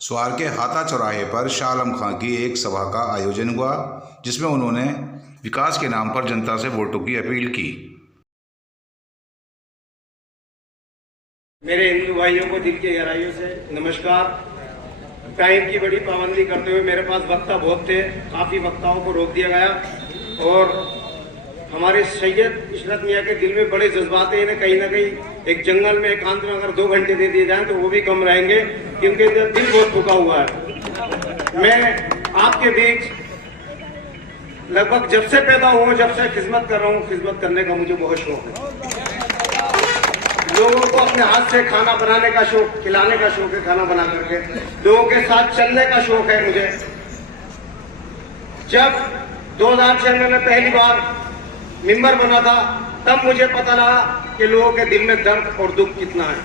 स्वार के हाथा चौराहे पर शाह आलम खां की एक सभा का आयोजन हुआ, जिसमें उन्होंने विकास के नाम पर जनता से वोटों की अपील की। मेरे हिंदू भाइयों को दिल की गहराइयों से नमस्कार। टाइम की बड़ी पाबंदी करते हुए मेरे पास वक्ता बहुत थे, काफी वक्ताओं को रोक दिया गया और हमारे सैयद इशरत मियाँ के दिल में बड़े जज्बात हैं। इन्हें कहीं ना कहीं एक जंगल में एकांत में अगर 2 घंटे दे दिए जाएं तो वो भी कम रहेंगे, क्योंकि दिल बहुत फूका हुआ है। मैं आपके बीच लगभग जब से पैदा हुआ, जब से खिदमत कर रहा हूँ, खिदमत करने का मुझे बहुत शौक है। लोगों को अपने हाथ से खाना बनाने का शौक, खिलाने का शौक है, खाना बना करके लोगों के साथ चलने का शौक है मुझे। जब 2006 में मैं पहली बार मेंबर बना था, तब मुझे पता लगा कि लोगों के दिल में दर्द और दुख कितना है।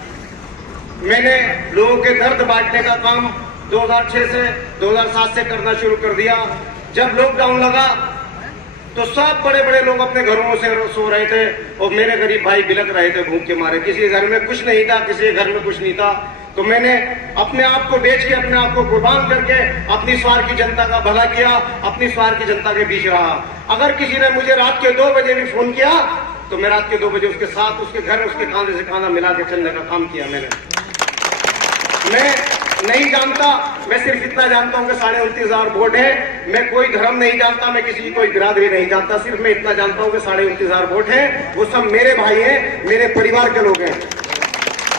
मैंने लोगों के दर्द बांटने का काम 2006 से 2007 से करना शुरू कर दिया। जब लॉकडाउन लगा तो सब बड़े बड़े लोग अपने घरों से सो रहे थे और मेरे गरीब भाई बिलक रहे थे भूख के मारे। किसी घर में कुछ नहीं था, किसी घर में कुछ नहीं था। तो मैंने अपने आप को बेच के, अपने आप को कुर्बान करके अपनी स्वार की जनता का भला किया, अपनी स्वार की जनता के बीच रहा। अगर किसी ने मुझे रात के 2 बजे भी फोन किया तो मैं रात के 2 बजे उसके साथ, उसके घर, उसके कांधे से कांधा मिला के चलने का काम किया मैंने। मैं नहीं जानता, मैं सिर्फ इतना जानता हूं कि 29,500 वोट है। मैं कोई धर्म नहीं जानता, मैं किसी की कोई बिरादरी नहीं जानता, सिर्फ मैं इतना जानता हूं कि 29,500 वोट है। वो सब मेरे भाई हैं, मेरे परिवार के लोग हैं।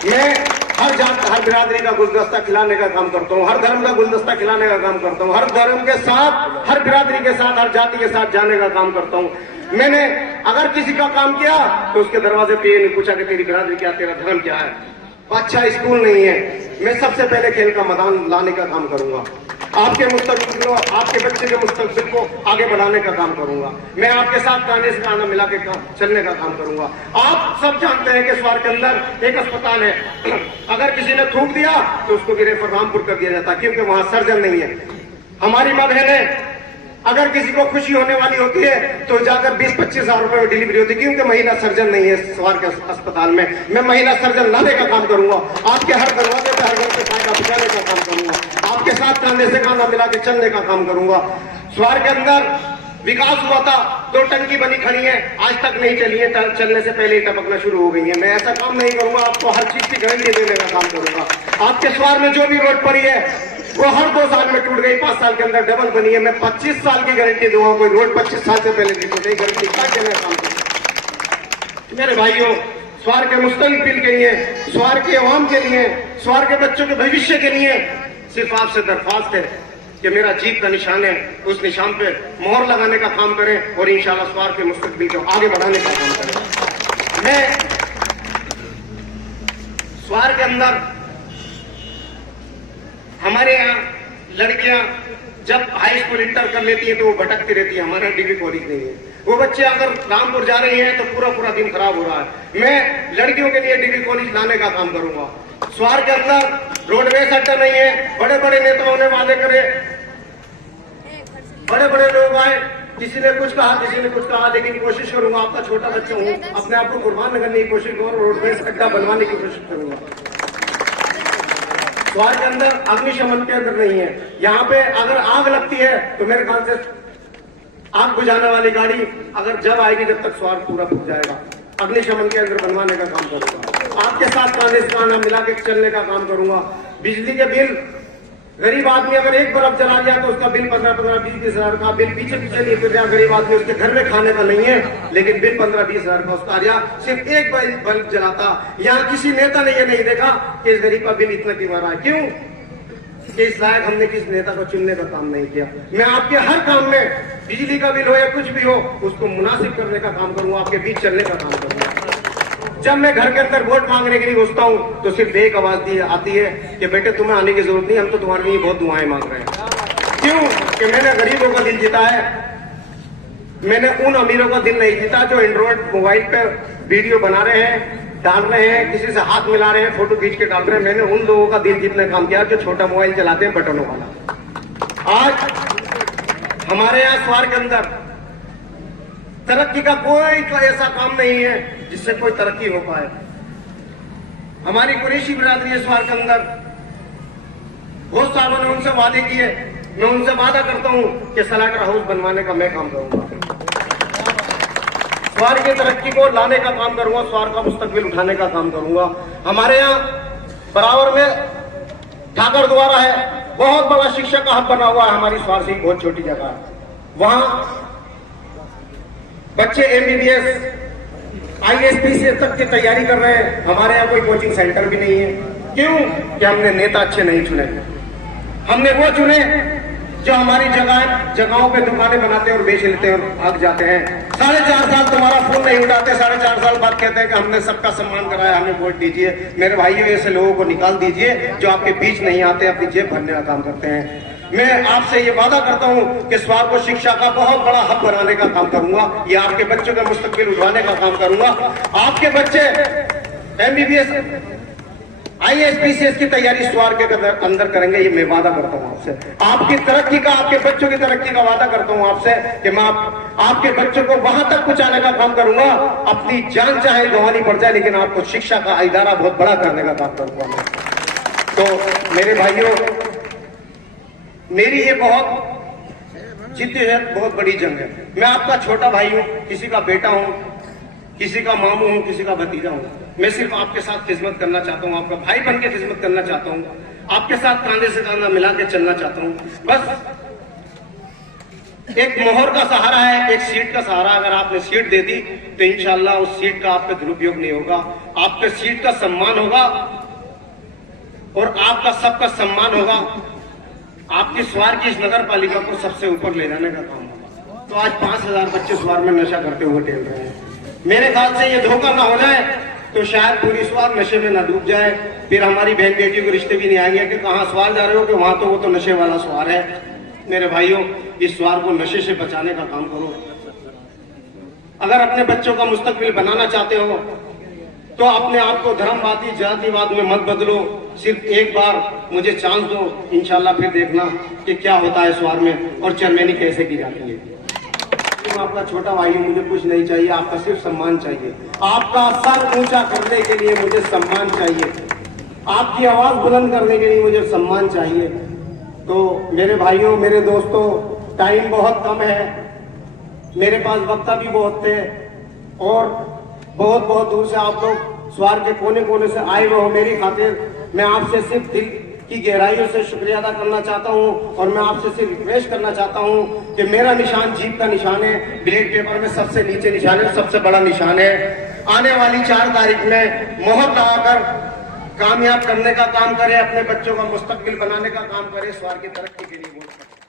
मैं हर जात, हर बिरादरी का गुलदस्ता खिलाने का काम करता हूँ, हर धर्म का गुलदस्ता खिलाने का काम करता हूँ, हर धर्म के साथ, हर बिरादरी के साथ, हर जाति के साथ जाने का काम करता हूँ। मैंने अगर किसी का काम किया तो उसके दरवाजे पे ये नहीं पूछा कि तेरी बिरादरी क्या, तेरा धर्म क्या है। अच्छा स्कूल नहीं है, मैं सबसे पहले खेल का मैदान लाने का काम करूंगा। आपके मुस्तकबिल को, आपके बच्चे के मुस्तकबिल को आगे बढ़ाने का काम करूंगा। मैं आपके साथ कांधे से कांधा मिला के चलने का काम करूंगा। आप सब जानते हैं कि स्वार के अंदर एक अस्पताल है, अगर किसी ने थूक दिया तो उसको भी रेफर रामपुर कर दिया जाता, क्योंकि वहां सर्जन नहीं है। हमारी माँ बहनें, अगर किसी को खुशी होने वाली होती है तो जाकर 20-25 हजार रुपए में डिलीवरी होती है, क्योंकि महिला सर्जन नहीं है स्वार के अस्पताल में। मैं महिला सर्जन लाने का काम करूंगा। आपके हर दरवाजे पे, हर घर पे फायदा पहुंचाने का काम करूंगा। आपके साथ कांधे से कांधा मिला के चलने का काम करूंगा। स्वार के अंदर विकास हुआ था, 2 टंकी बनी खड़ी है, आज तक नहीं चली है, चलने से पहले ही टपकना शुरू हो गई है। मैं ऐसा काम नहीं करूंगा, आपको हर चीज की गारंटी देने का काम करूंगा। आपके स्वार में जो भी रोड पड़ी है वो हर 2 साल में टूट गई, 5 साल के अंदर डबल बनी है। मैं 25 साल की गारंटी दूंगा, कोई रोड 25 साल से पहले नहीं टूटे, गारंटी क्या के मैं काम करूंगा। मेरे भाइयों, स्वार के मुस्तकबिल के लिए, स्वार के अवाम के लिए, स्वार के बच्चों के भविष्य के लिए सिर्फ आपसे दरख्वास्त है कि मेरा जीत का निशान है, उस निशान पे मोहर लगाने का काम करें और इंशाल्लाह स्वार के मुस्तकबिल को आगे बढ़ाने का काम करें। मैं स्वार के अंदर, हमारे यहाँ लड़कियां जब हाई स्कूल इंटर कर लेती है तो वो भटकती रहती है, हमारे डिग्री कॉलेज नहीं है। वो बच्चे अगर रामपुर जा रही हैं तो पूरा दिन खराब हो रहा है। मैं लड़कियों के लिए डिग्री कॉलेज लाने का काम करूंगा। स्वार के अंदर रोडवेज अड्डा नहीं है, बड़े बड़े नेताओं ने वादे करे, बड़े बड़े लोग आए, किसी ने कुछ कहा, किसी ने कुछ कहा, लेकिन कोशिश करूंगा, आपका छोटा बच्चा हूँ, अपने आप को कुर्बान करने की कोशिश करूंगा, रोडवेज अड्डा बनवाने की कोशिश करूंगा। स्वार के अंदर अग्निशमन केंद्र नहीं है, यहाँ पे अगर आग लगती है तो मेरे ख्याल से आग बुझाने वाली गाड़ी अगर जब आएगी, जब तक स्वार पूरा फूट जाएगा। अग्निशमन केंद्र बनवाने का काम करूंगा, आपके साथ कांधे से कांधा मिला के चलने का काम करूंगा। बिजली के बिल, गरीब आदमी अगर एक बल्ब जला दिया तो उसका बिल 15-15, 20-20 हजार का बिल पीछे नहीं फिर रहा। गरीब आदमी, उसके घर में खाने का नहीं है, लेकिन बिल 15-20 हजार का उसका आ रहा, सिर्फ एक बल्ब जलाता। यहाँ किसी नेता ने ये नहीं देखा कि इस गरीब का बिल इतना क्यों आ रहा है, क्यों कि इस लायक हमने किस नेता को चुनने का काम नहीं किया। मैं आपके हर काम में, बिजली का बिल हो या कुछ भी हो, उसको मुनासिब करने का काम करूंगा, आपके बीच चलने का काम करूंगा। जब मैं घर के अंदर वोट मांगने के लिए घुसता हूँ तो सिर्फ एक आवाज आती है कि बेटे तुम्हें आने की जरूरत नहीं, हम तो तुम्हारे लिए बहुत दुआएं मांग रहे हैं। क्यों कि मैंने गरीबों का दिल जीता है, मैंने उन अमीरों का दिल नहीं जीता जो एंड्रॉइड मोबाइल पे वीडियो बना रहे हैं, डाल रहे हैं, किसी से हाथ मिला रहे हैं, फोटो खींच के डाल रहे हैं। मैंने उन लोगों का दिल जीतने का काम किया जो छोटा मोबाइल चलाते हैं बटनों वाला। आज हमारे यहाँ स्वार के अंदर तरक्की का कोई ऐसा काम नहीं है जिससे कोई तरक्की हो पाए। हमारी कुरैशी बिरादरी स्वार के अंदर बहुत बहुत सालों ने उनसे वादे किए, मैं उनसे वादा करता हूं कि स्लाटर हाउस बनवाने का मैं काम करूंगा, स्वार की तरक्की को लाने का काम करूंगा, स्वार का मुस्तकबिल उठाने का काम करूंगा। हमारे यहाँ बराबर में ठाकर द्वारा है, बहुत बड़ा शिक्षा का हब बना हुआ है, हमारी स्वार से बहुत छोटी जगह है, वहां बच्चे MBBS ISPC तक की तैयारी कर रहे हैं। हमारे यहाँ कोई कोचिंग सेंटर भी नहीं है। क्यों? कि हमने नेता अच्छे नहीं चुने, हमने वो चुने जो हमारी जगहों पे दुकानें बनाते हैं और बेच लेते हैं और भाग जाते हैं। 4.5 साल तुम्हारा फोन नहीं उठाते, 4.5 साल बाद कहते हैं कि हमने सबका सम्मान कराया, हमें वोट दीजिए। मेरे भाइयों, ऐसे लोगों को निकाल दीजिए जो आपके बीच नहीं आते, अपनी जेब भरने का काम करते हैं। मैं आपसे ये वादा करता हूं कि स्वार को शिक्षा का बहुत बड़ा हब बनाने का काम करूंगा, ये आपके बच्चों का मुस्तकबिल उठाने का काम करूंगा। आपके बच्चे MBBS ISPCS की तैयारी स्वार के अंदर करेंगे, ये मैं वादा करता हूं आपसे। आपकी तरक्की का, आपके बच्चों की तरक्की का वादा करता हूं आपसे कि मैं आपके बच्चों को वहां तक पहुंचाने का काम करूंगा, अपनी जान चाहे गंवानी पड़ जाए, लेकिन आपको शिक्षा का इदारा बहुत बड़ा करने का काम करूंगा। तो मेरे भाइयों, मेरी ये बहुत जिद्दीजहद, बहुत बड़ी जंग है। मैं आपका छोटा भाई हूं, किसी का बेटा हूं, किसी का मामू हूं, किसी का भतीजा हूं। मैं सिर्फ आपके साथ खिदमत करना चाहता हूं, आपका भाई बन के खिदमत करना चाहता हूं, आपके साथ कांधे से कांधा मिला के चलना चाहता हूं। बस एक मोहर का सहारा है, एक सीट का सहारा। अगर आपने सीट दे दी तो इंशाअल्लाह उस सीट का आप पे दुरुपयोग नहीं होगा, आपके सीट का सम्मान होगा और आपका सबका सम्मान होगा। आपकी स्वार की इस नगर पालिका को सबसे ऊपर ले जाने का काम होगा। तो आज 5000 बच्चे स्वार में नशा करते हुए टेल रहे हैं। मेरे ख्याल से ये धोखा ना हो जाए तो शायद पूरी स्वार नशे में ना डूब जाए, फिर हमारी बहन बेटियों के रिश्ते भी नहीं आएंगे कि कहाँ स्वार जा रहे हो, कि वहां तो वो तो नशे वाला स्वार है। मेरे भाइयों, इस स्वार को नशे से बचाने का काम करो। अगर अपने बच्चों का मुस्तकबिल बनाना चाहते हो तो अपने आप को धर्मवादी, जातिवाद में मत बदलो। सिर्फ एक बार मुझे चांस दो, इंशाल्लाह फिर देखना कि क्या होता है स्वार में और चेयरमैनी कैसे की जाती है। मैं आपका छोटा भाई हूं, मुझे कुछ नहीं चाहिए, आपका सिर्फ सम्मान चाहिए। आपका सर ऊंचा करने के लिए मुझे सम्मान चाहिए, आपकी आवाज बुलंद करने के लिए मुझे सम्मान चाहिए। तो मेरे भाइयों, मेरे दोस्तों, टाइम बहुत कम है, मेरे पास वक्ता भी बहुत थे और बहुत बहुत दूर से आप लोग स्वार के कोने कोने से आए हुए हो मेरी खातिर। मैं आपसे सिर्फ दिल की गहराइयों से शुक्रिया अदा करना चाहता हूं और मैं आपसे सिर्फ रिक्वेस्ट करना चाहता हूं कि मेरा निशान जीप का निशान है, ब्लैक पेपर में सबसे नीचे निशान है, सबसे बड़ा निशान है। आने वाली 4 तारीख में मोहर लगाकर कामयाब करने का काम करें, अपने बच्चों का मुस्तकबिल बनाने का काम करें, स्वार की तरक्की के लिए वोट करें।